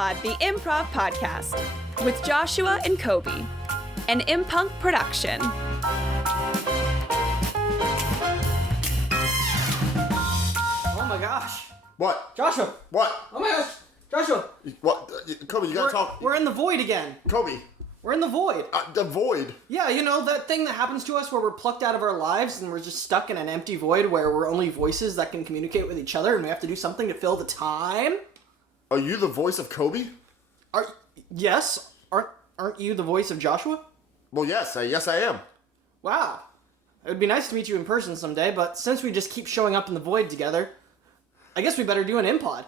imPod, the improv podcast, with Joshua and Kobe, an impunk production. Oh my gosh. What? Joshua. What? Oh my gosh. Joshua. What? Kobe, you gotta talk. We're in the void again. Kobe. We're in the void. The void? Yeah, you know, that thing that happens to us where we're plucked out of our lives and we're just stuck in an empty void where we're only voices that can communicate with each other and we have to do something to fill the time? Are you the voice of Kobe? Yes. Aren't you the voice of Joshua? Well, yes I am. Wow. It would be nice to meet you in person someday, but since we just keep showing up in the void together, I guess we better do an imPod.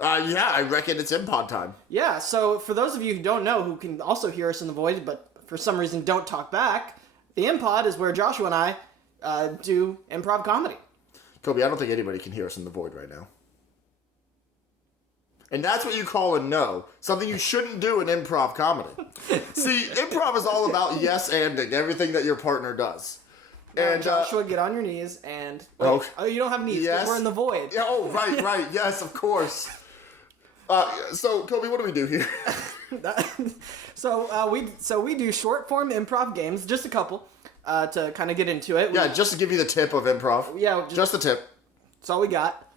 Yeah, I reckon it's imPod time. Yeah, so for those of you who don't know, who can also hear us in the void, but for some reason don't talk back, the imPod is where Joshua and I do improv comedy. Kobe, I don't think anybody can hear us in the void right now. And that's what you call a no. Something you shouldn't do in improv comedy. See, improv is all about yes-anding everything that your partner does. And Joshua, get on your knees and... Oh, you don't have knees, yes. We're in the void. Yeah, oh, right, yes, of course. So, Kobe, what do we do here? So we do short-form improv games, just a couple, to kind of get into it. Yeah, just to give you the tip of improv. Yeah. Just the tip. That's all we got.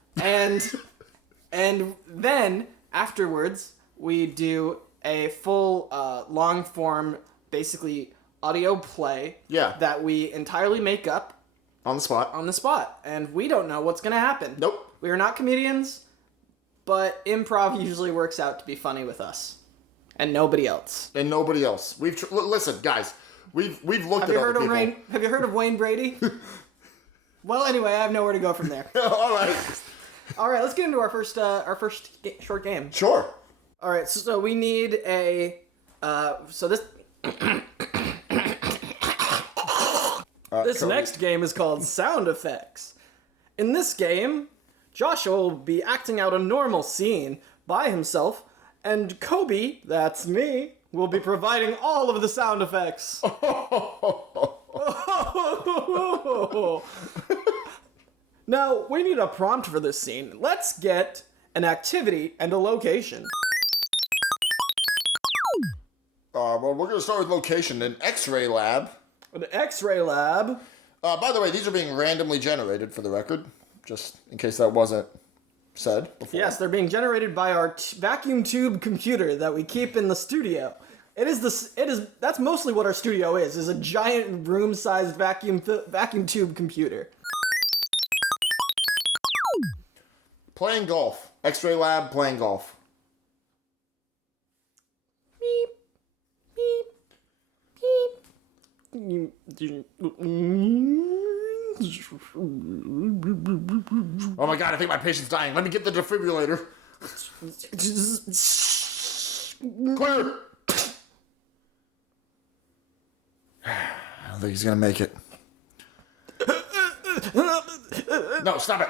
And then, afterwards, we do a full, long-form, basically, audio play. Yeah. That we entirely make up. On the spot. On the spot. And we don't know what's going to happen. Nope. We are not comedians, but improv usually works out to be funny with us. And nobody else. Listen, guys. We've looked at other people. Have you heard of Wayne Brady? Well, anyway, I have nowhere to go from there. All right. All right, let's get into our first short game. Sure. All right, so we need a this next game is called Sound Effects. In this game, Joshua will be acting out a normal scene by himself, and Kobe, that's me, will be providing all of the sound effects. Now, we need a prompt for this scene. Let's get an activity and a location. Well, we're going to start with location, an X-ray lab. An X-ray lab. By the way, these are being randomly generated for the record, just in case that wasn't said before. Yes, they're being generated by our vacuum tube computer that we keep in the studio. That's mostly what our studio is a giant room-sized vacuum tube computer. Playing golf. X-ray lab, playing golf. Beep. Beep. Beep. Oh my god, I think my patient's dying. Let me get the defibrillator. Clear. I don't think he's gonna make it. No, stop it.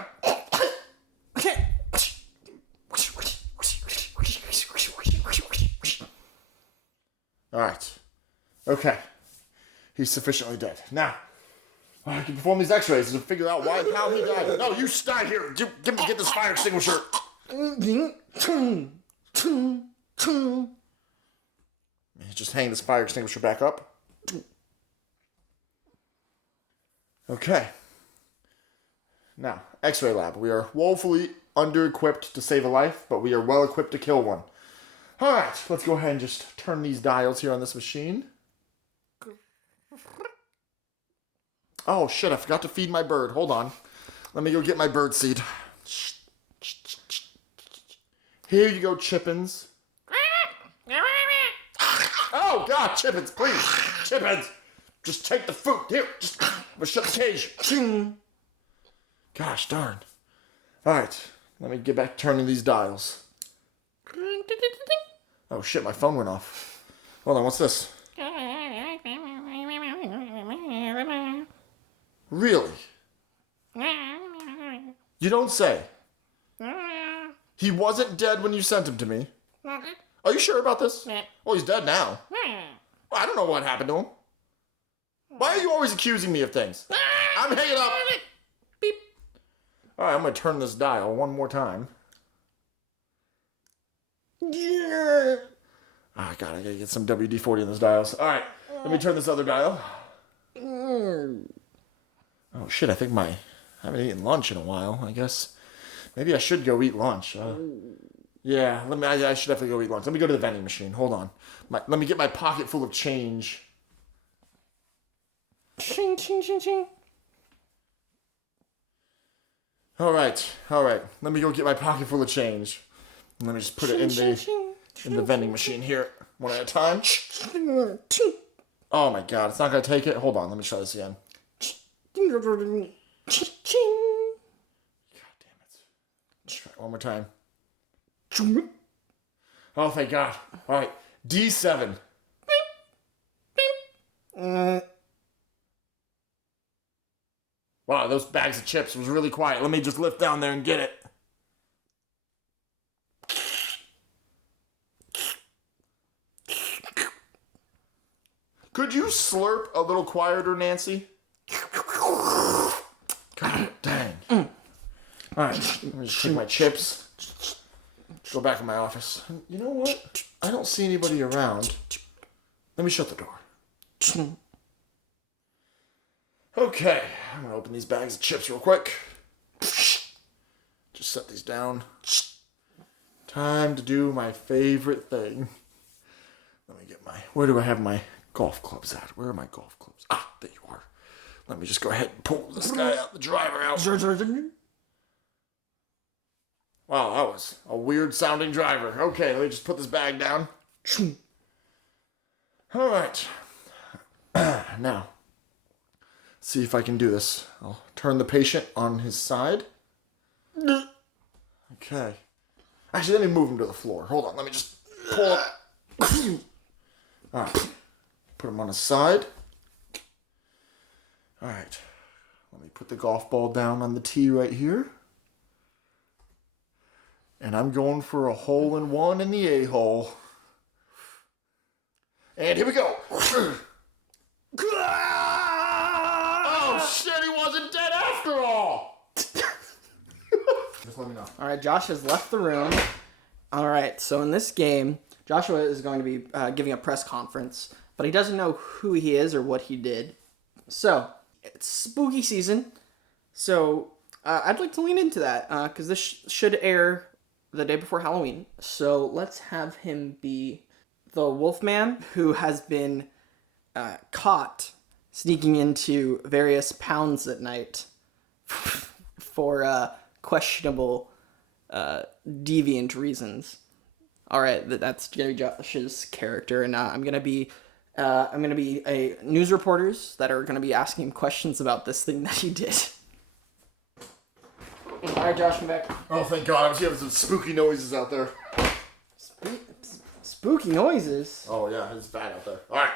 Alright. Okay. He's sufficiently dead. Now, I can perform these x-rays to figure out how he died. No, you stay here. Get this fire extinguisher. Just hang this fire extinguisher back up. Okay. Now, X-ray lab. We are woefully under-equipped to save a life, but we are well-equipped to kill one. Alright, let's go ahead and just turn these dials here on this machine. Oh shit, I forgot to feed my bird. Hold on. Let me go get my bird seed. Here you go, Chippins. Oh god, Chippins, please. Chippins! Just take the food. Here, just shut the cage. Gosh darn. Alright, let me get back to turning these dials. Oh shit, my phone went off. Hold on, what's this? Really? You don't say. He wasn't dead when you sent him to me. Are you sure about this? Well, he's dead now. Well, I don't know what happened to him. Why are you always accusing me of things? I'm hanging up. Beep. All right, I'm going to turn this dial one more time. Oh, God, I gotta get some WD-40 in those dials. All right, let me turn this other dial. Oh, shit, I haven't eaten lunch in a while, I guess. Maybe I should go eat lunch. Yeah, I should definitely go eat lunch. Let me go to the vending machine. Hold on. Let me get my pocket full of change. Ching, ching, ching, ching. All right. Let me go get my pocket full of change. And let me just put it in the vending machine here, one at a time. Oh my God, it's not gonna take it. Hold on, let me try this again. God damn it. Let's try it one more time. Oh, thank God. All right, D7. Wow, those bags of chips was really quiet. Let me just lift down there and get it. Could you slurp a little quieter, Nancy? God dang. All right, let me just take my chips. Go back in my office. You know what? I don't see anybody around. Let me shut the door. Okay, I'm gonna open these bags of chips real quick. Just set these down. Time to do my favorite thing. Let me get where do I have my golf clubs at? Where are my golf clubs? Ah, there you are. Let me just go ahead and pull this guy out, the driver out. Wow, that was a weird sounding driver. Okay, let me just put this bag down. All right. Now, see if I can do this. I'll turn the patient on his side. Okay. Actually, let me move him to the floor. Hold on, let me just pull up. All right. Put him on his side. All right. Let me put the golf ball down on the tee right here. And I'm going for a hole-in-one in the A-hole. And here we go. Oh, shit, he wasn't dead after all. Just let me know. All right, Josh has left the room. All right, so in this game, Joshua is going to be giving a press conference, but he doesn't know who he is or what he did. So, it's spooky season, so I'd like to lean into that, because this should air the day before Halloween. So let's have him be the Wolfman who has been caught sneaking into various pounds at night for questionable, deviant reasons. All right, that's gonna be Josh's character, and I'm gonna be a news reporters that are gonna be asking him questions about this thing that he did. All right, Josh, I'm back. Oh, thank God! I was hearing some spooky noises out there. Spooky noises? Oh yeah, it's bad out there. All right.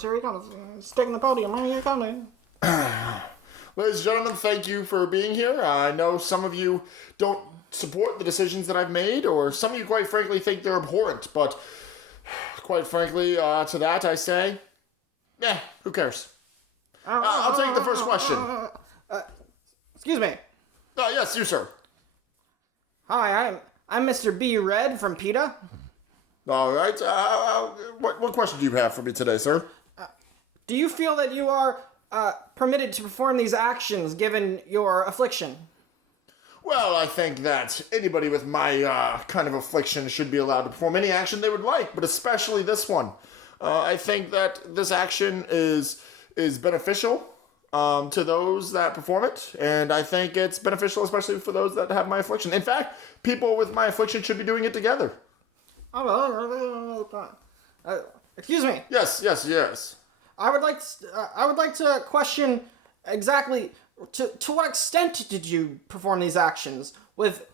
Here he comes. He's taking the podium. Here he comes. Ladies and gentlemen, thank you for being here. I know some of you don't support the decisions that I've made, or some of you, quite frankly, think they're abhorrent, but quite frankly, to that I say, who cares? I'll take the first question. Excuse me. Yes, you, sir. Hi, I'm Mr. B. Red from PETA. All right. What question do you have for me today, sir? Do you feel that you are permitted to perform these actions given your affliction? Well, I think that anybody with my kind of affliction should be allowed to perform any action they would like, but especially this one. I think that this action is beneficial to those that perform it, and I think it's beneficial especially for those that have my affliction. In fact, people with my affliction should be doing it together. Excuse me. Yes. I would like to question exactly to what extent did you perform these actions with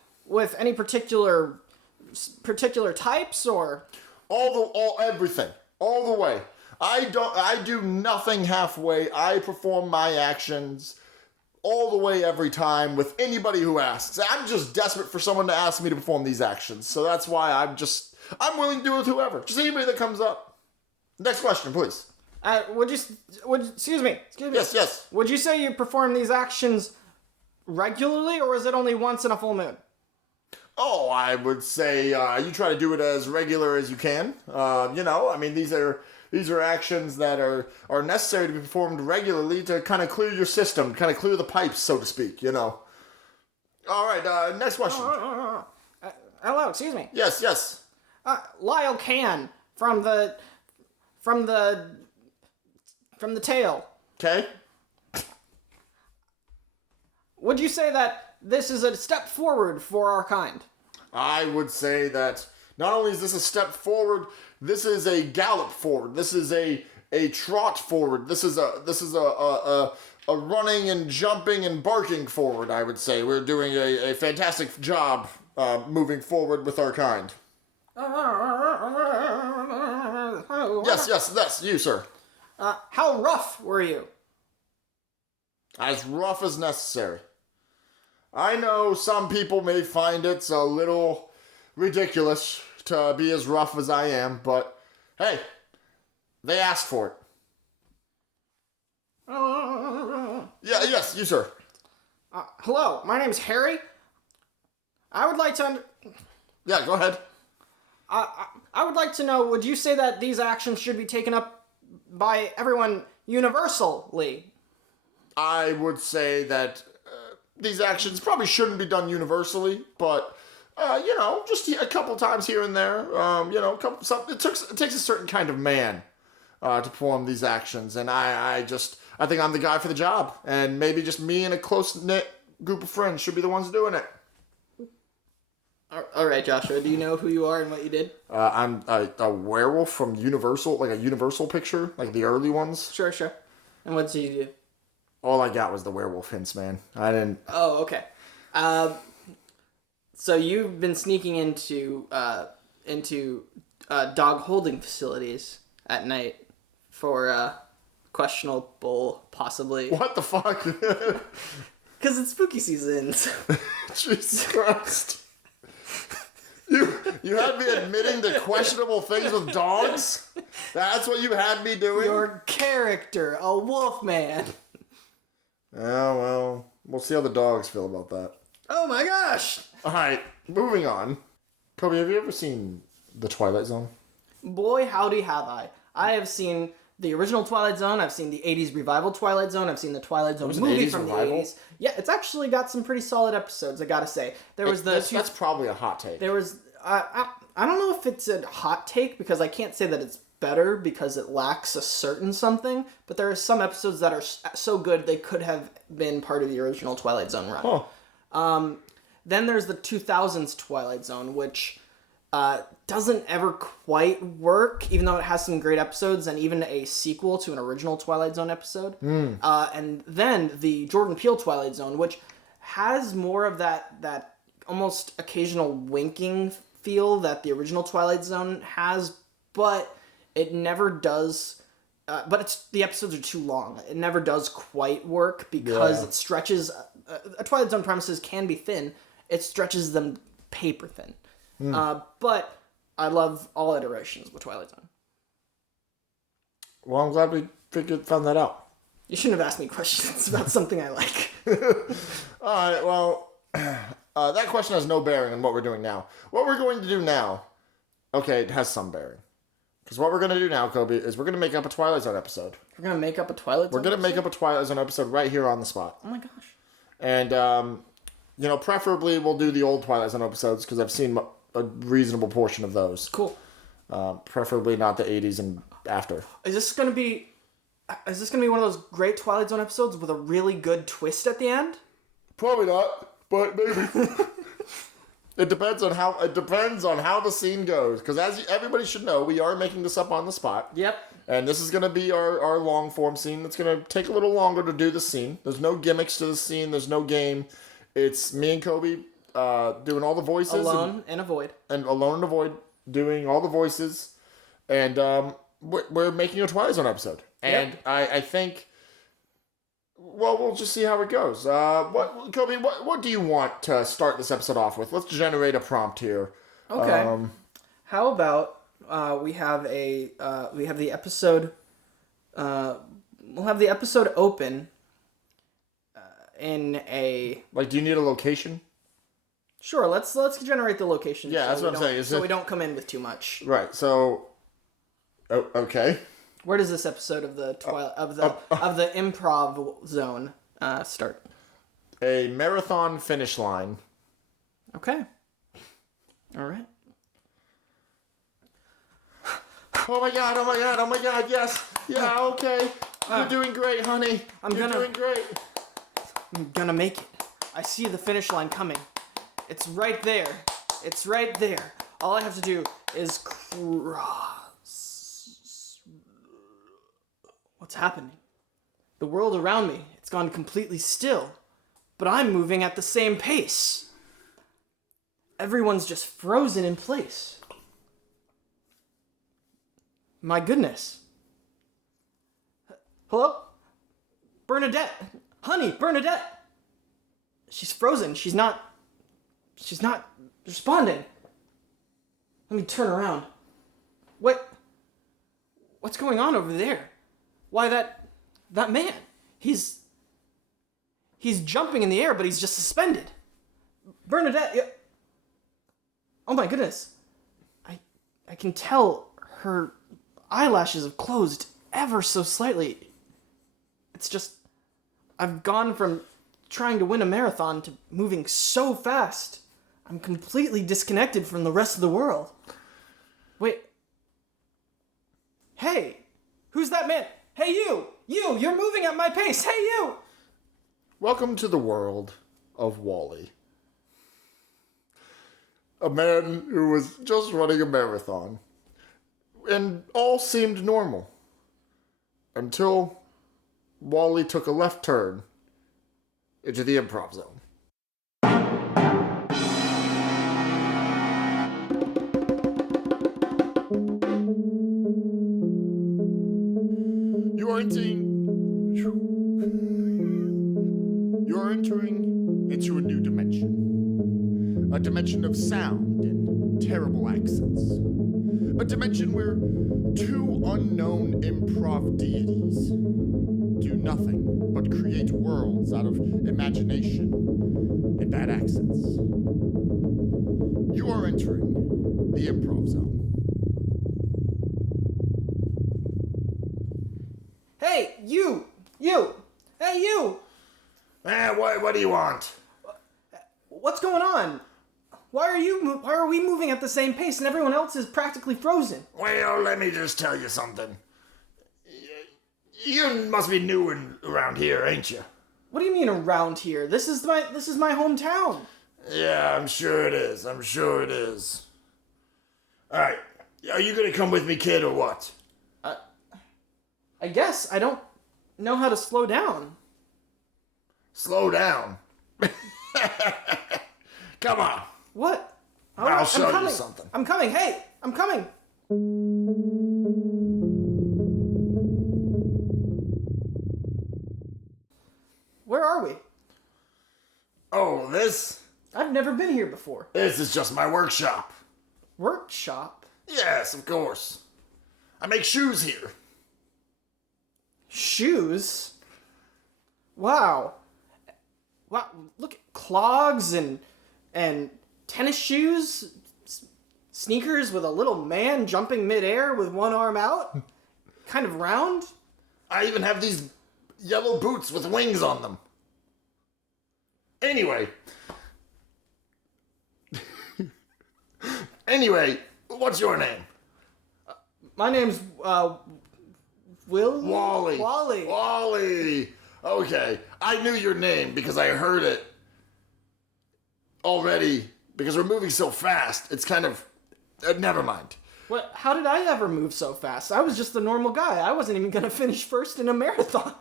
any particular types or everything all the way. I do nothing halfway. I perform my actions all the way every time with anybody who asks. I'm just desperate for someone to ask me to perform these actions. So that's why I'm willing to do it with whoever. Just anybody that comes up. Next question, please. Excuse me. Yes. Would you say you perform these actions regularly, or is it only once in a full moon? Oh, I would say you try to do it as regular as you can. These are actions that are necessary to be performed regularly to kind of clear your system, kind of clear the pipes, so to speak, All right, next question. Hello, excuse me. Yes. Lyle Can from the tail. Okay. Would you say that this is a step forward for our kind? I would say that not only is this a step forward, this is a gallop forward. This is a trot forward. This is a running and jumping and barking forward, I would say. We're doing a fantastic job moving forward with our kind. Yes, you, sir. How rough were you? As rough as necessary. I know some people may find it a little ridiculous to be as rough as I am, but hey, they asked for it. Yes, you, sir. Hello, my name's Harry. I would like to... Yeah, go ahead. I would like to know, would you say that these actions should be taken up by everyone universally? I would say that these actions probably shouldn't be done universally, but, just a couple times here and there, it takes a certain kind of man to perform these actions, and I think I'm the guy for the job, and maybe just me and a close-knit group of friends should be the ones doing it. All right, Joshua, do you know who you are and what you did? I'm a werewolf from Universal, like a Universal picture, like the early ones. Sure. And what did you do? All I got was the werewolf hints, man. I didn't... Oh, okay. So you've been sneaking into dog holding facilities at night for questionable, possibly... What the fuck? Because it's spooky season. Jesus Christ. You had me admitting to questionable things with dogs? That's what you had me doing? Your character, a wolf man. Oh, well, we'll see how the dogs feel about that. Oh my gosh! Alright, moving on. Kobe, have you ever seen The Twilight Zone? Boy, howdy have I. I have seen the original Twilight Zone, I've seen the 80s revival Twilight Zone, I've seen the Twilight Zone movie from revival? The 80s. Yeah, it's actually got some pretty solid episodes, I gotta say. That's probably a hot take. There was... I don't know if it's a hot take, because I can't say that it's better because it lacks a certain something, but there are some episodes that are so good they could have been part of the original Twilight Zone run. Huh. Then there's the 2000s Twilight Zone, which doesn't ever quite work, even though it has some great episodes and even a sequel to an original Twilight Zone episode. And then the Jordan Peele Twilight Zone, which has more of that almost occasional winking feel that the original Twilight Zone has, but it never does. The episodes are too long. It never does quite work because it stretches. A Twilight Zone premises can be thin. It stretches them paper thin. But I love all iterations of the Twilight Zone. Well, I'm glad we found that out. You shouldn't have asked me questions about something I like. All right, well, that question has no bearing on what we're doing now. What we're going to do now, okay, it has some bearing. Because what we're going to do now, Kobe, is we're going to make up a Twilight Zone episode. We're going to make up a Twilight Zone We're going to make up a Twilight Zone episode right here on the spot. Oh my gosh. And, preferably we'll do the old Twilight Zone episodes because I've seen a reasonable portion of those. Cool. Preferably not the 80s and after. Is this going to be one of those great Twilight Zone episodes with a really good twist at the end? Probably not, but maybe. It depends on how the scene goes. Because as everybody should know, we are making this up on the spot. Yep. And this is going to be our long form scene. It's going to take a little longer to do the scene. There's no gimmicks to the scene. There's no game. It's me and Kobe doing all the voices. Alone in a void. And alone in a void, doing all the voices. And we're making a Twilight Zone episode. And yep. I think... Well, we'll just see how it goes. Kobe, what do you want to start this episode off with? Let's generate a prompt here. Okay. How about we have the episode We'll have the episode open in a... Like, do you need a location? Sure, let's generate the location. Yeah, that's what I'm saying. So we don't come in with too much. Right, so... Oh, okay. Where does this episode of the of the improv zone start? A marathon finish line. Okay. All right. Oh my god, yes. Yeah, okay. You're doing great, honey. You're doing great. I'm gonna make it. I see the finish line coming. It's right there. It's right there. All I have to do is cross. What's happening? The world around me, it's gone completely still. But I'm moving at the same pace. Everyone's just frozen in place. My goodness. Hello? Bernadette. Honey, Bernadette. She's frozen. She's not responding. Let me turn around. What's going on over there? Why, that man. He's jumping in the air, but he's just suspended. Bernadette. Oh my goodness. I can tell her eyelashes have closed ever so slightly. It's just, I've gone from trying to win a marathon to moving so fast. I'm completely disconnected from the rest of the world. Wait. Hey, who's that man? Hey, you're moving at my pace. Hey, you. Welcome to the world of Wally. A man who was just running a marathon. And all seemed normal. Until Wally took a left turn into the improv zone. You're entering into a new dimension. A dimension of sound and terrible accents. A dimension where two unknown improv deities do nothing but create worlds out of imagination and bad accents. You are entering the improv zone. Hey, you! Hey, you! What do you want? What's going on? Why are we moving at the same pace and everyone else is practically frozen? Well, let me just tell you something. You must be new around here, ain't you? What do you mean around here? This is my hometown. Yeah, I'm sure it is. Alright, are you gonna come with me, kid, or what? I guess I don't know how to slow down. Slow down? Come on. What? I'll show I'm coming. you something. I'm coming. Hey, I'm coming. Where are we? Oh, this? I've never been here before. This is just my workshop. Workshop? Yes, of course. I make shoes here. Shoes? Wow. Wow, look at clogs and tennis shoes, sneakers with a little man jumping midair with one arm out, kind of round. I even have these yellow boots with wings on them. Anyway, what's your name? My name's, Will? Wally. Wally. Okay, I knew your name because I heard it already. Because we're moving so fast, it's kind of... never mind. What? How did I ever move so fast? I was just a normal guy. I wasn't even going to finish first in a marathon.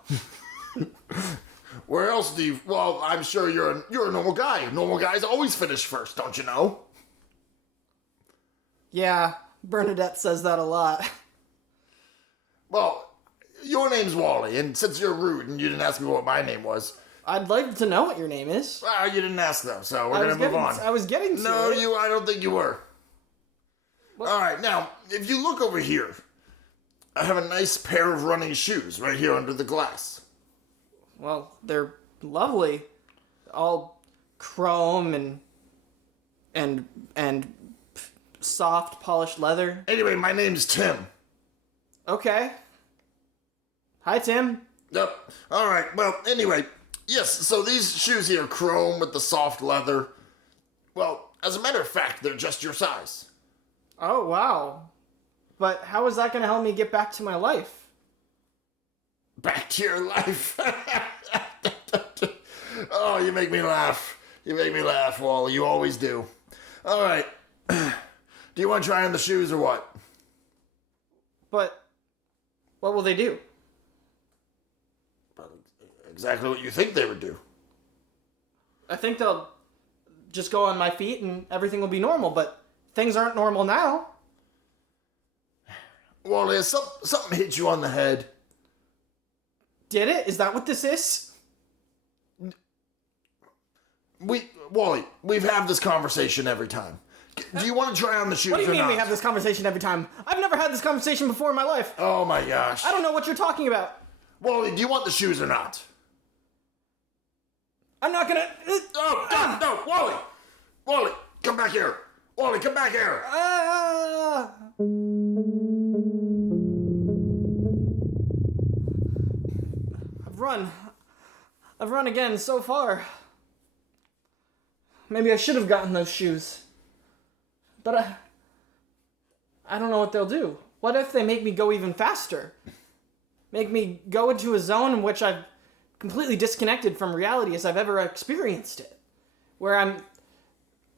Where else do you... Well, I'm sure you're a normal guy. Normal guys always finish first, don't you know? Yeah, Bernadette says that a lot. Well, your name's Wally, and since you're rude and you didn't ask me what my name was... I'd like to know what your name is. Well, you didn't ask though, so we're going to move on. I was getting to it. No, I don't think you were. What? All right, now, if you look over here, I have a nice pair of running shoes right here under the glass. Well, they're lovely. All chrome and soft polished leather. Anyway, my name's Tim. Okay. Hi, Tim. Yep. All right. Well, anyway, yes, so these shoes here, chrome with the soft leather. Well, as a matter of fact, they're just your size. Oh, wow. But how is that going to help me get back to my life? Back to your life. Oh, you make me laugh. You make me laugh, Wally. You always do. All right. Do you want to try on the shoes or what? But what will they do? Exactly what you think they would do. I think they'll just go on my feet and everything will be normal, but things aren't normal now. Wally, something hit you on the head. Did it? Is that what this is? Wally, we've had this conversation every time. Do you want to try on the shoes or not? What do you mean we have this conversation every time? I've never had this conversation before in my life. Oh my gosh. I don't know what you're talking about. Wally, do you want the shoes or not? I'm not gonna... Oh, no, Wally! Wally, come back here! Wally, come back here! I've run again so far. Maybe I should have gotten those shoes. But I don't know what they'll do. What if they make me go even faster? Make me go into a zone in which I've completely disconnected from reality as I've ever experienced it. Where I'm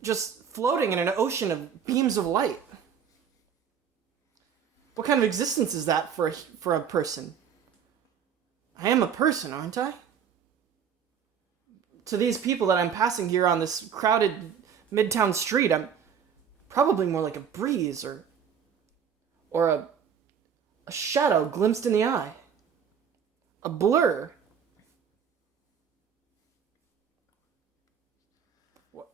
just floating in an ocean of beams of light. What kind of existence is that for a person? I am a person, aren't I? To these people that I'm passing here on this crowded midtown street, I'm probably more like a breeze or a shadow glimpsed in the eye. A blur. What?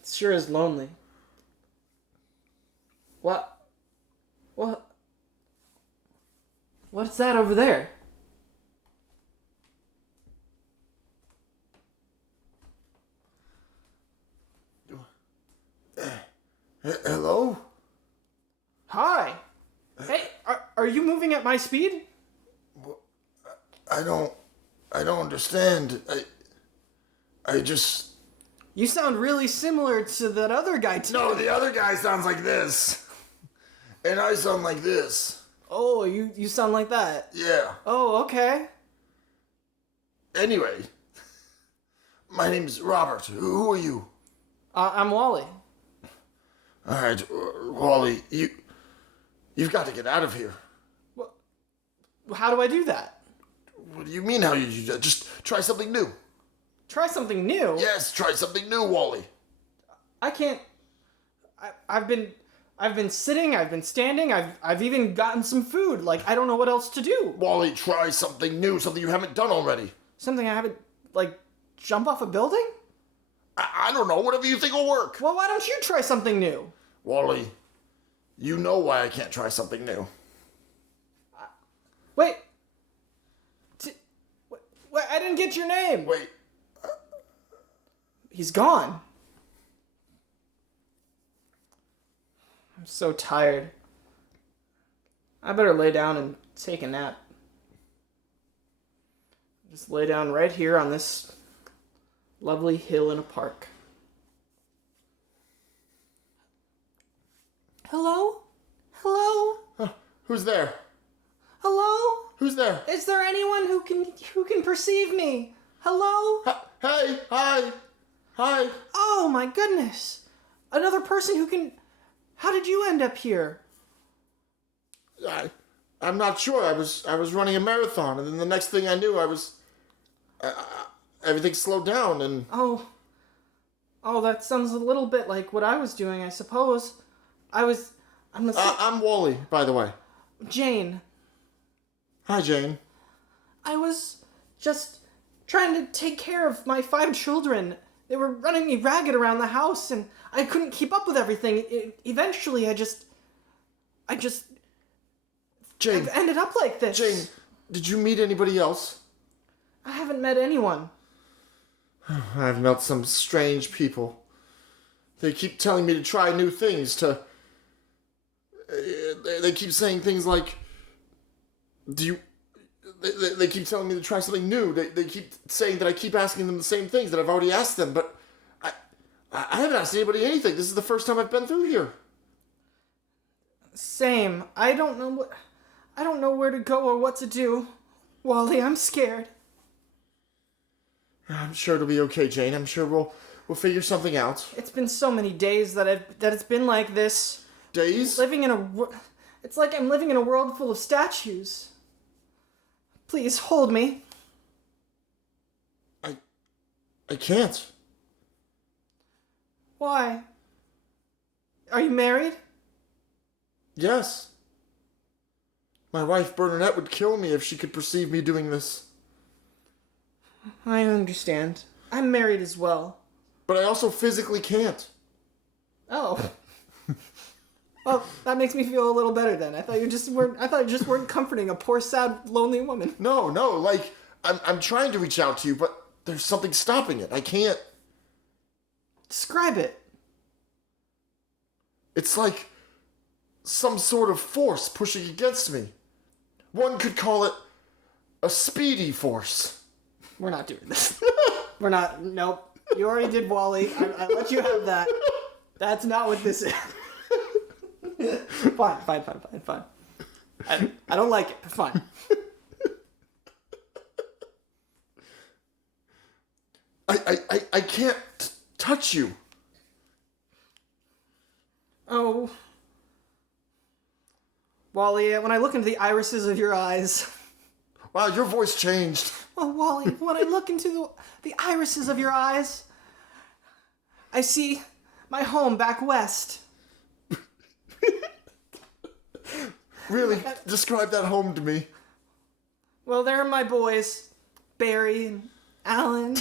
It sure is lonely. What's that over there? Hello? Hi. Hey, are you moving at my speed? I don't understand. I just... You sound really similar to that other guy too. No, the other guy sounds like this. And I sound like this. Oh, you sound like that. Yeah. Oh, okay. Anyway, my name's Robert. Who are you? I'm Wally. All right, Wally, you've got to get out of here. Well, how do I do that? What do you mean how you do that? Just try something new. Try something new? Yes, try something new, Wally. I can't... I've been sitting, I've been standing, I've even gotten some food. Like, I don't know what else to do. Wally, try something new, something you haven't done already. Something I haven't, like, jump off a building? I don't know, whatever you think will work. Well, why don't you try something new? Wally, you know why I can't try something new. Wait. Wait, I didn't get your name. Wait. He's gone. I'm so tired. I better lay down and take a nap. Just lay down right here on this lovely hill in a park. Hello? Hello? Who's there? Hello? Who's there? Is there anyone who can perceive me? Hello? Hey, hi. Hi. Oh my goodness. Another person who can... How did you end up here? I'm not sure. I was running a marathon, and then the next thing I knew, everything slowed down, and... Oh, that sounds a little bit like what I was doing, I suppose. I'm Wally, by the way. Jane. Hi, Jane. I was just trying to take care of my 5 children. They were running me ragged around the house, and I couldn't keep up with everything. Eventually, I just Jane. I've ended up like this. Jane, did you meet anybody else? I haven't met anyone. I've met some strange people. They keep telling me to try new things, They keep saying things like, They keep telling me to try something new. They keep saying that I keep asking them the same things that I've already asked them, but I haven't asked anybody anything. This is the first time I've been through here. Same. I don't know where to go or what to do. Wally, I'm scared. I'm sure it'll be okay, Jane. I'm sure we'll figure something out. It's been so many days that it's been like this. Days? It's like I'm living in a world full of statues. Please hold me. I can't. Why? Are you married? Yes. My wife Bernadette would kill me if she could perceive me doing this. I understand. I'm married as well. But I also physically can't. Oh. Well, that makes me feel a little better then. I thought you just weren't comforting a poor, sad, lonely woman. No, like, I'm trying to reach out to you, but there's something stopping it. I can't. Describe it. It's like some sort of force pushing against me. One could call it a speedy force. We're not doing this. We're not. Nope. You already did Wally. I let you have that. That's not what this is. Fine. I don't like it. Fine. I can't touch you. Oh. Wally, when I look into the irises of your eyes... Wow, your voice changed. Well, Wally, when I look into the irises of your eyes, I see my home back west. Really? Describe that home to me. Well, there are my boys, Barry and Alan.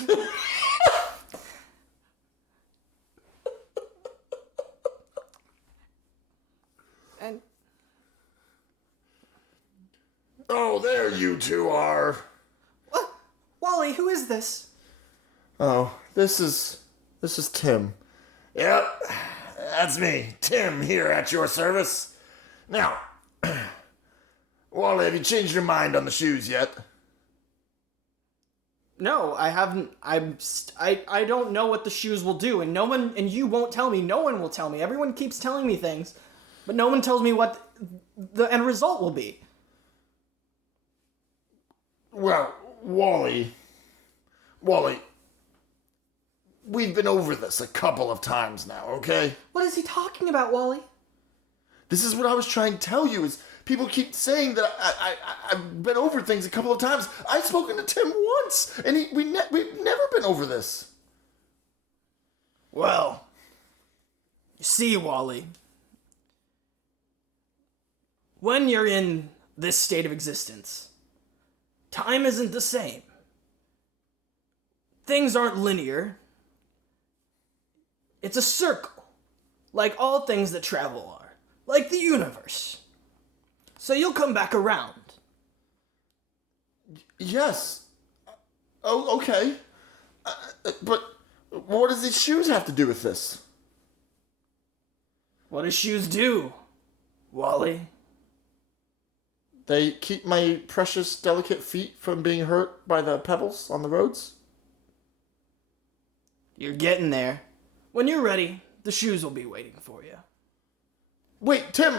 And... Oh, there you two are. What? Wally, who is this? Oh, this is Tim. Yep, that's me, Tim, here at your service. Now, Wally, have you changed your mind on the shoes yet? No, I haven't. I don't know what the shoes will do, and you won't tell me. No one will tell me. Everyone keeps telling me things, but no one tells me what the end result will be. Well, Wally, we've been over this a couple of times now, okay? What is he talking about, Wally? This is what I was trying to tell you, is people keep saying that I've been over things a couple of times. I've spoken to Tim once, and we've never been over this. Well, you see, Wally, when you're in this state of existence, time isn't the same. Things aren't linear. It's a circle, like all things that travel are, like the universe. So you'll come back around. Yes. Oh, okay. But what does these shoes have to do with this? What do shoes do, Wally? They keep my precious, delicate feet from being hurt by the pebbles on the roads? You're getting there. When you're ready, the shoes will be waiting for you. Wait, Tim!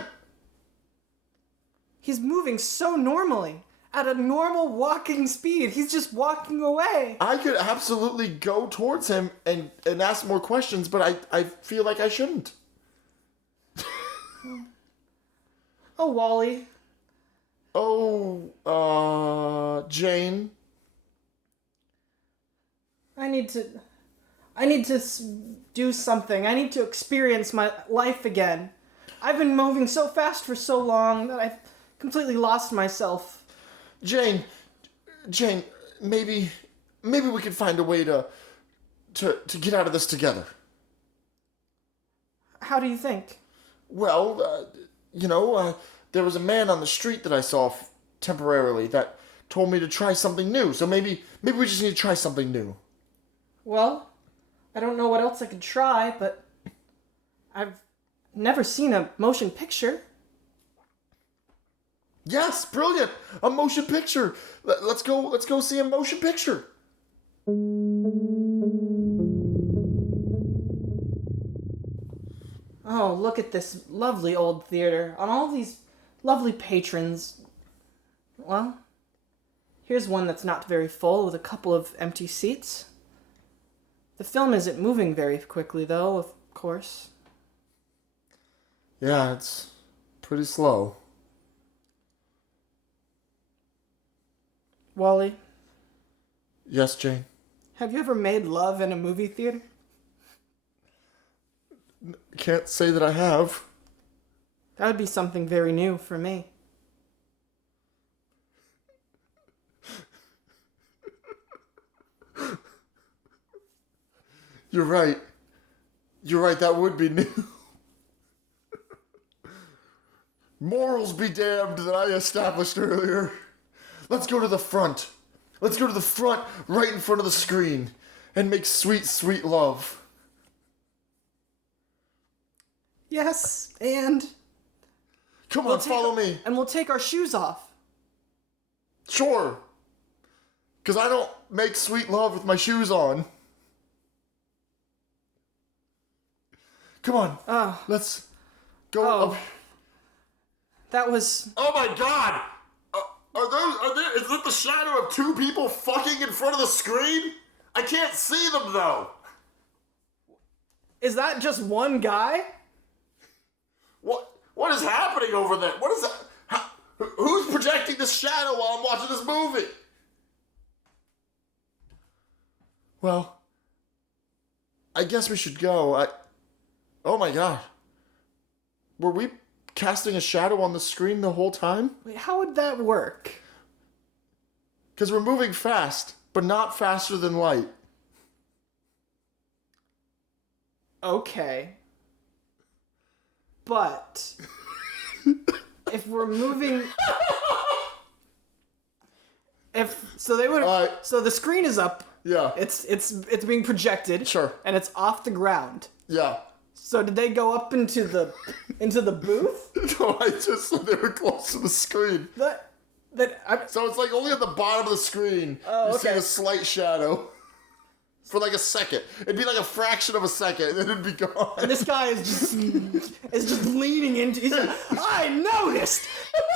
He's moving so normally, at a normal walking speed. He's just walking away. I could absolutely go towards him and ask more questions, but I feel like I shouldn't. Oh, Wally. Oh, Jane. I need to do something. I need to experience my life again. I've been moving so fast for so long that I've completely lost myself. Jane, maybe we could find a way to get out of this together. How do you think? Well, there was a man on the street that I saw temporarily that told me to try something new. So maybe we just need to try something new. Well, I don't know what else I could try, but I've never seen a motion picture. Yes, brilliant! A motion picture. Let's go see a motion picture. Oh, look at this lovely old theater on all these lovely patrons. Well, here's one that's not very full with a couple of empty seats. The film isn't moving very quickly, though, of course. Yeah, it's pretty slow. Wally, Yes, Jane. have you ever made love in a movie theater? Can't say that I have. That would be something very new for me. You're right. You're right, that would be new. Morals be damned that I established earlier. Let's go to the front. Let's go to the front, right in front of the screen, and make sweet, sweet love. Yes, and Come on, follow me. And we'll take our shoes off. Sure. Because I don't make sweet love with my shoes on. Come on. Let's go Oh. up. That was... Oh my god! Is that the shadow of two people fucking in front of the screen? I can't see them though. Is that just one guy? What is happening over there? What is that? Who's projecting this shadow while I'm watching this movie? Well, I guess we should go. Oh my god. Were we casting a shadow on the screen the whole time? Wait, how would that work? Because we're moving fast, but not faster than light. Okay. But if we're moving so the screen is up. Yeah. It's being projected. Sure. And it's off the ground. Yeah. So did they go up into the booth? No, I just said they were close to the screen. So it's like only at the bottom of the screen you see okay. a slight shadow. For like a second. It'd be like a fraction of a second, and then it'd be gone. And this guy is just leaning into. He's like, I noticed.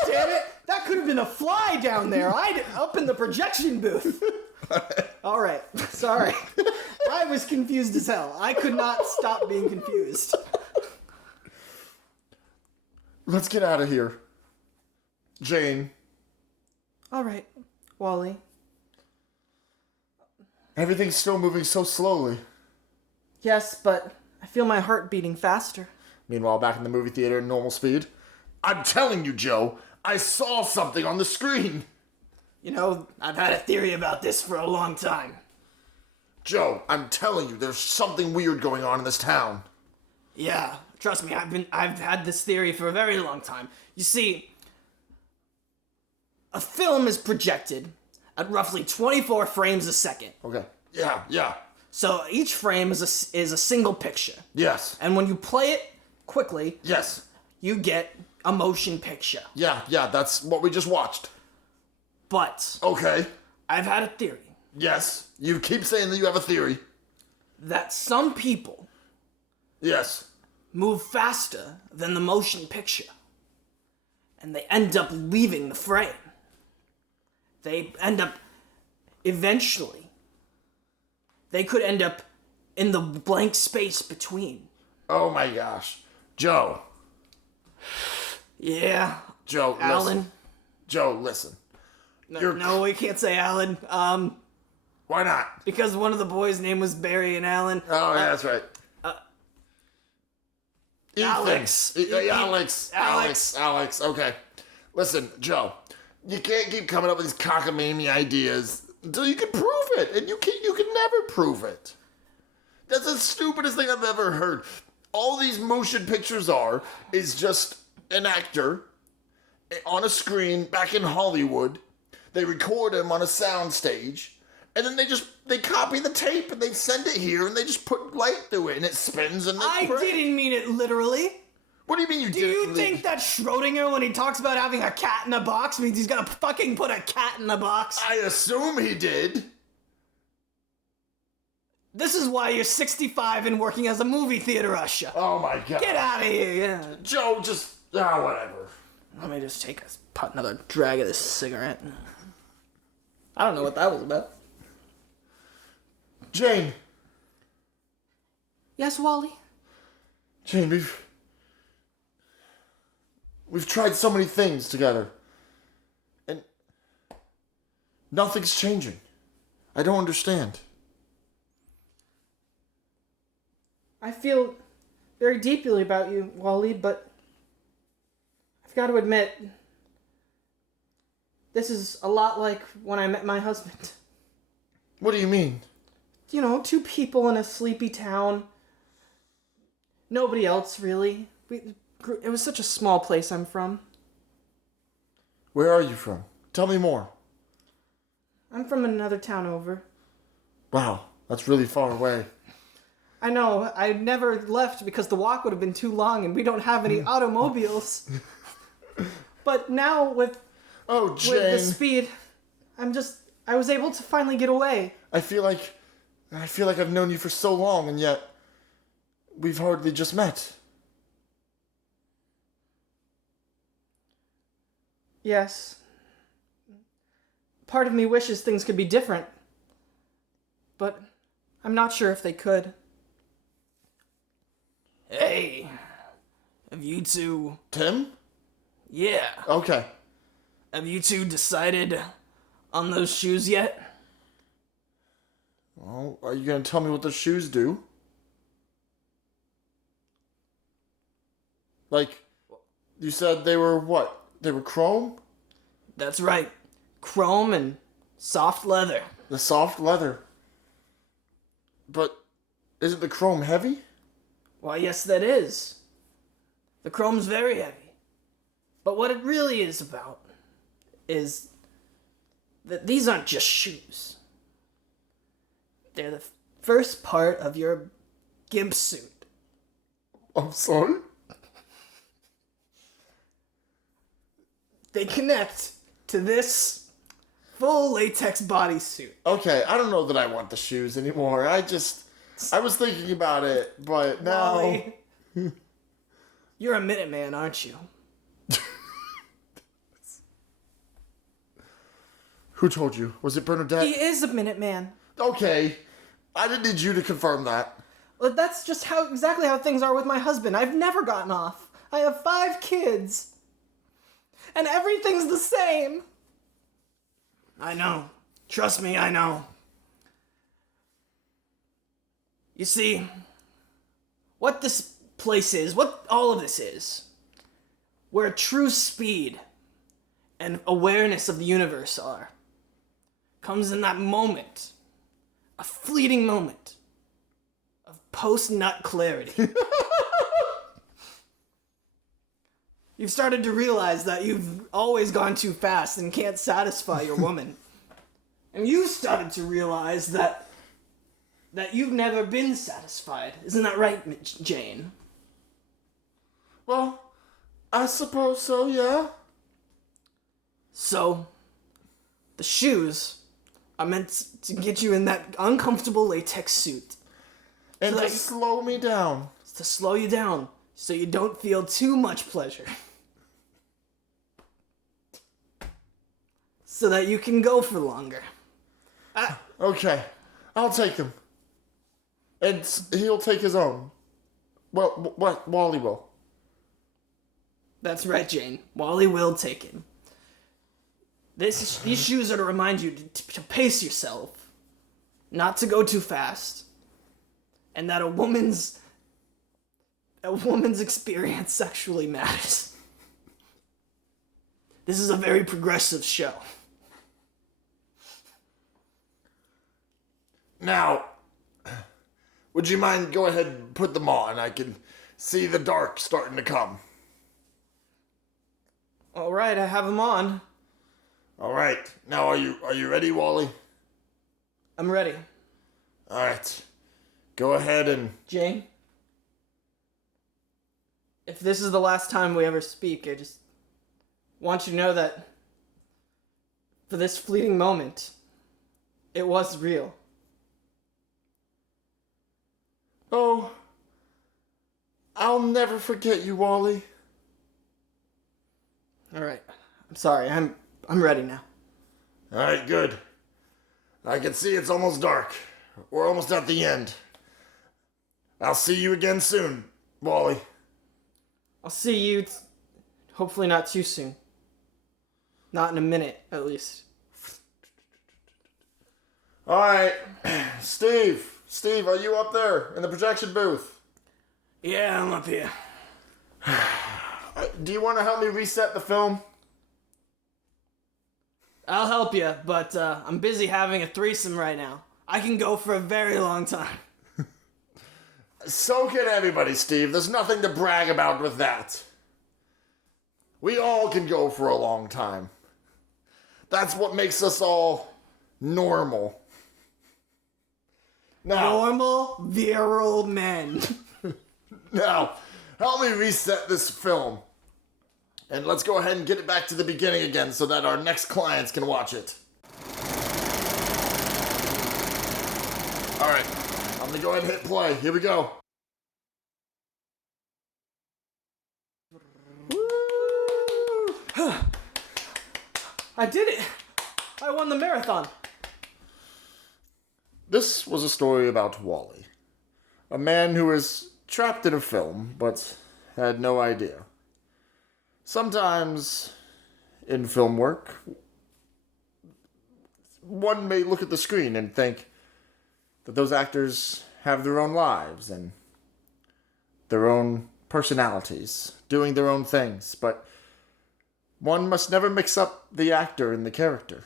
Damn it! That could have been a fly down there. Up in the projection booth. All right, sorry. I was confused as hell. I could not stop being confused. Let's get out of here. Jane. All right, Wally. Everything's still moving so slowly. Yes, but I feel my heart beating faster. Meanwhile, back in the movie theater at normal speed. I'm telling you, Joe, I saw something on the screen. You know, I've had a theory about this for a long time. Joe, I'm telling you, there's something weird going on in this town. Yeah, trust me, I've had this theory for a very long time. You see, a film is projected at roughly 24 frames a second. Okay. Yeah. So each frame is a single picture. Yes. And when you play it quickly, Yes. you get a motion picture. Yeah, that's what we just watched. But Okay. I've had a theory Yes. You keep saying that you have a theory. that some people Yes. move faster than the motion picture. And they end up leaving the frame. They end up, eventually, they could end up in the blank space between. Oh my gosh. Joe. Yeah. Joe, Alan. listen. Joe, listen. No, we can't say Alan. Why not? Because one of the boys' name was Barry and Alan. Oh, yeah, that's right. Alex. Alex. Okay. Listen, Joe. You can't keep coming up with these cockamamie ideas until you can prove it, and you can never prove it. That's the stupidest thing I've ever heard. All these motion pictures is just an actor on a screen back in Hollywood. They record him on a sound stage. And then they copy the tape and they send it here and they just put light through it and it spins and I didn't mean it literally. What do you mean you didn't? Do you think that Schrodinger, when he talks about having a cat in a box, means he's gonna fucking put a cat in a box? I assume he did. This is why you're 65 and working as a movie theater usher. Oh my god. Get out of here, yeah. Joe, just, whatever. Let me just take another drag of this cigarette. I don't know what that was about. Jane. Yes, Wally? Jane, we've tried so many things together. And nothing's changing. I don't understand. I feel very deeply about you, Wally, but I've got to admit, this is a lot like when I met my husband. What do you mean? You know, two people in a sleepy town. Nobody else, really. It was such a small place I'm from. Where are you from? Tell me more. I'm from another town over. Wow, that's really far away. I know, I never left because the walk would have been too long and we don't have any automobiles. But now with the speed, I was able to finally get away. I feel like I've known you for so long and yet we've hardly just met. Yes. Part of me wishes things could be different. But I'm not sure if they could. Hey, have you two... Tim? Yeah. Okay. Have you two decided on those shoes yet? Well, are you going to tell me what the shoes do? Like, you said they were what? They were chrome? That's right. Chrome and soft leather. The soft leather. But isn't the chrome heavy? Why, yes, that is. The chrome's very heavy. But what it really is about is that these aren't just shoes. They're the first part of your gimp suit. I'm sorry? They connect to this full latex bodysuit. Okay, I don't know that I want the shoes anymore. I was thinking about it, but now... Wally, you're a Minuteman, aren't you? Who told you? Was it Bernadette? He is a Minuteman. Okay, I didn't need you to confirm that. Well, that's just exactly how things are with my husband. I've never gotten off. I have 5 kids. And everything's the same. I know. Trust me, I know. You see, what this place is, what all of this is, where true speed and awareness of the universe are, comes in that moment, a fleeting moment of post-nut clarity. You've started to realize that you've always gone too fast and can't satisfy your woman. And you started to realize that you've never been satisfied. Isn't that right, Jane? Well, I suppose so, yeah. So, the shoes are meant to get you in that uncomfortable latex suit. And So to that- slow me down. To slow you down so you don't feel too much pleasure. So that you can go for longer. Okay, I'll take him. And he'll take his own. Well, what? Wally will. That's right, Jane. Wally will take him. These shoes are to remind you to pace yourself, not to go too fast, and that a woman's experience sexually matters. This is a very progressive show. Now, would you mind go ahead and put them on? I can see the dark starting to come. All right, I have him on. All right. Now, are you ready, Wally? I'm ready. All right. Go ahead and... Jane? If this is the last time we ever speak, I just want you to know that for this fleeting moment, it was real. Oh, I'll never forget you, Wally. All right. I'm sorry. I'm ready now. All right, good. I can see it's almost dark. We're almost at the end. I'll see you again soon, Wally. I'll see you, hopefully not too soon. Not in a minute, at least. All right, Steve. Steve, are you up there in the projection booth? Yeah, I'm up here. Do you want to help me reset the film? I'll help you, but I'm busy having a threesome right now. I can go for a very long time. So can everybody, Steve. There's nothing to brag about with that. We all can go for a long time. That's what makes us all normal. Now, Normal, virile men. now, help me reset this film. And let's go ahead and get it back to the beginning again so that our next clients can watch it. Alright, I'm gonna go ahead and hit play. Here we go. I did it! I won the marathon. This was a story about Wally, a man who was trapped in a film but had no idea. Sometimes, in film work, one may look at the screen and think that those actors have their own lives and their own personalities, doing their own things, but one must never mix up the actor and the character.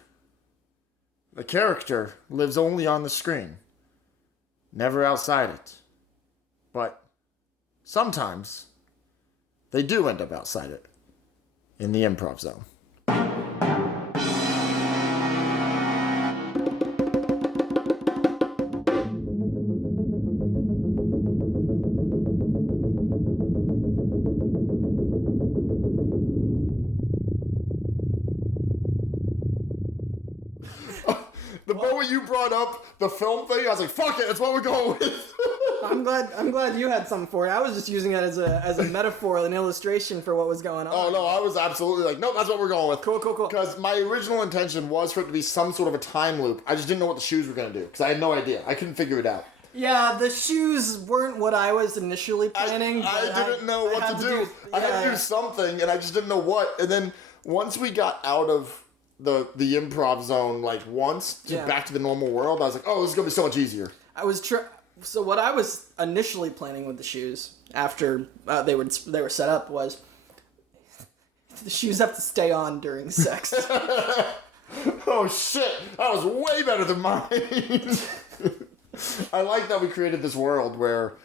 The character lives only on the screen, never outside it. But sometimes they do end up outside it, in the improv zone. The moment you brought up the film thing, I was like, fuck it, that's what we're going with. I'm glad you had something for it. I was just using it as a metaphor, an illustration for what was going on. Oh, no, I was absolutely like, nope, that's what we're going with. Cool. Because my original intention was for it to be some sort of a time loop. I just didn't know what the shoes were going to do, because I had no idea. I couldn't figure it out. Yeah, the shoes weren't what I was initially planning. I didn't know what to do. I had to do something, and I just didn't know what. And then once we got out of the improv zone, back to the normal world, I was like, oh, this is going to be so much easier. So what I was initially planning with the shoes after they were set up was the shoes have to stay on during sex. Oh shit, that was way better than mine. I like that we created this world where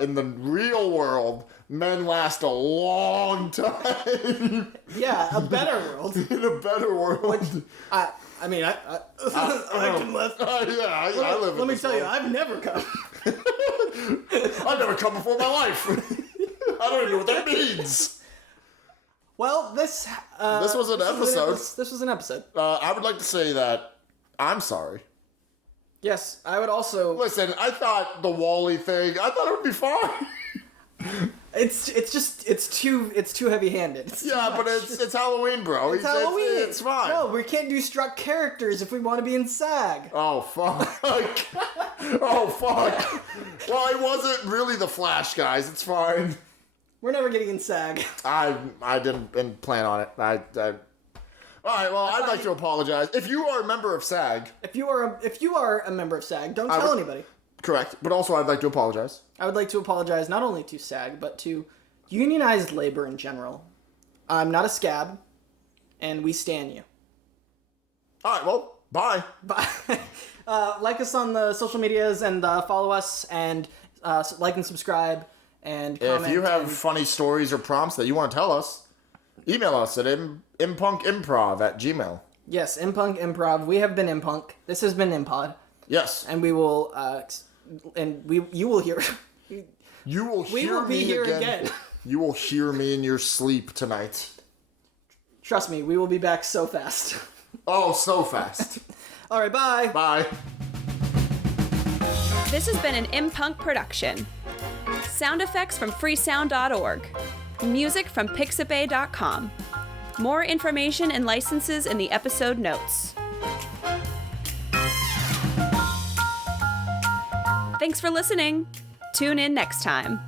in the real world men last a long time. Yeah, a better world. In a better world. I can live. I live in Let me this tell you, world. I've never come. I've never come before in my life. I don't even know what that means. Well, this was an episode. This was an episode. I would like to say that I'm sorry. Yes, I would also. Listen, I thought the Wally thing, I thought it would be fine. It's too heavy-handed. But it's Halloween, bro. It's Halloween. It's fine. No, we can't do struck characters if we want to be in SAG. Oh fuck. Oh fuck. Well, it wasn't really the Flash, guys. It's fine. We're never getting in SAG. I didn't plan on it. All right. Well, I'd like to apologize. If you are a member of SAG, If you are a member of SAG, don't tell anybody. correct. But also, I'd like to apologize. I would like to apologize not only to SAG, but to unionized labor in general. I'm not a scab, and we stan you. All right. Well, bye. Bye. Like us on the social medias and follow us and like and subscribe and comment. If you have funny stories or prompts that you want to tell us, Email us at imPunkImprov@gmail. Yes, imPunkImprov. We have been imPunk. This has been imPod. Yes. And we will, you will hear... You will hear we will be me here again. You will hear me in your sleep tonight. Trust me, we will be back so fast. Oh, so fast. All right, bye. Bye. This has been an imPunk production. Sound effects from freesound.org. Music from pixabay.com. More information and licenses in the episode notes. Thanks for listening. Tune in next time.